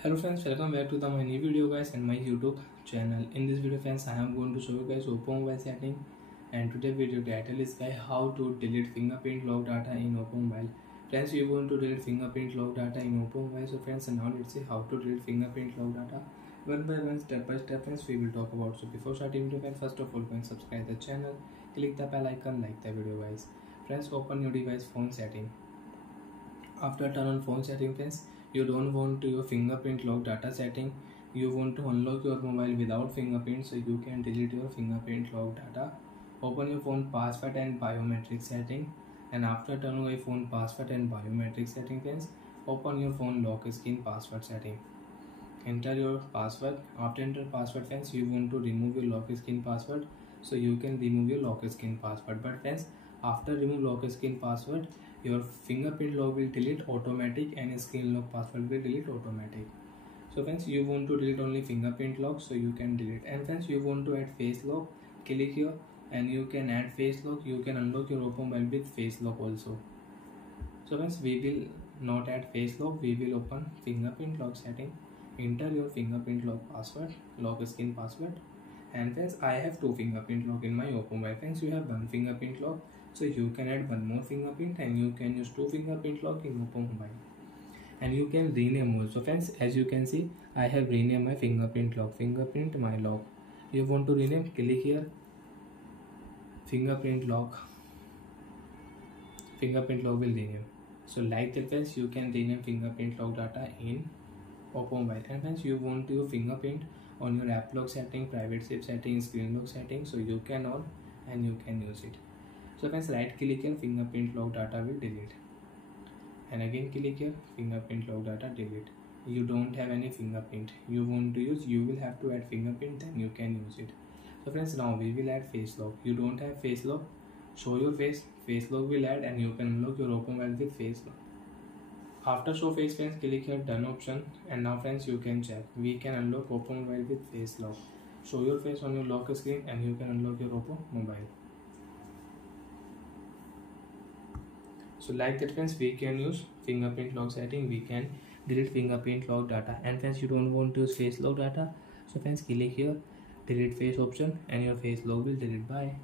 Hello friends, welcome back to my new video guys and my YouTube channel. In this video friends, I am going to show you guys Oppo mobile setting, and today video title is guys how to delete fingerprint lock data in Oppo mobile. Friends, you want to delete fingerprint lock data in Oppo mobile. So friends, now let's see how to delete fingerprint lock data one by one, step by step. Friends, we will talk about. So before starting video, first of all, friends, subscribe the channel, click the bell icon, like the video guys. Friends, open your device phone setting. After turn on phone setting friends, you don't want your fingerprint lock data setting, you want to unlock your mobile without fingerprint, so you can delete your fingerprint lock data. Open your phone password and biometric setting, and after turn on your phone password and biometric setting friends, open your phone lock screen password setting. Enter your password. After enter password friends, you want to remove your lock screen password, so you can remove your lock screen password. But friends, after remove lock screen password, your fingerprint lock will delete automatic and screen lock password will delete automatic. So friends, you want to delete only fingerprint lock, so you can delete. And friends, you want to add face lock, click here and you can add face lock. You can unlock your Oppo mobile with face lock also. So friends, we will not add face lock, we will open fingerprint lock setting. Enter your fingerprint lock password, lock screen password. And friends, I have two fingerprint lock in my Oppo mobile. Friends, you have one fingerprint lock, so you can add one more fingerprint and you can use two fingerprint lock in Oppo mobile. And you can rename also. Friends, as you can see, I have renamed my fingerprint lock, fingerprint my lock. You want to rename, click here, fingerprint lock will rename. So like that friends, you can rename fingerprint lock data in Oppo mobile. And friends, you want your fingerprint on your app lock setting, private safe setting, screen lock setting, so you can on and you can use it. So friends, right click here, fingerprint lock data will delete, and again click here, fingerprint lock data delete. You don't have any fingerprint you want to use, you will have to add fingerprint, then you can use it. So friends, now we will add face lock. You don't have face lock, show your face lock will add, and you can unlock your Oppo mobile with face lock. After show face friends, click here done option, and now friends, you can check we can unlock Oppo mobile with face lock. Show your face on your lock screen and you can unlock your Oppo mobile. So like that friends, we can use fingerprint lock setting, we can delete fingerprint lock data. And friends, you don't want to use face lock data, so friends, click here delete face option and your face lock will delete. Bye.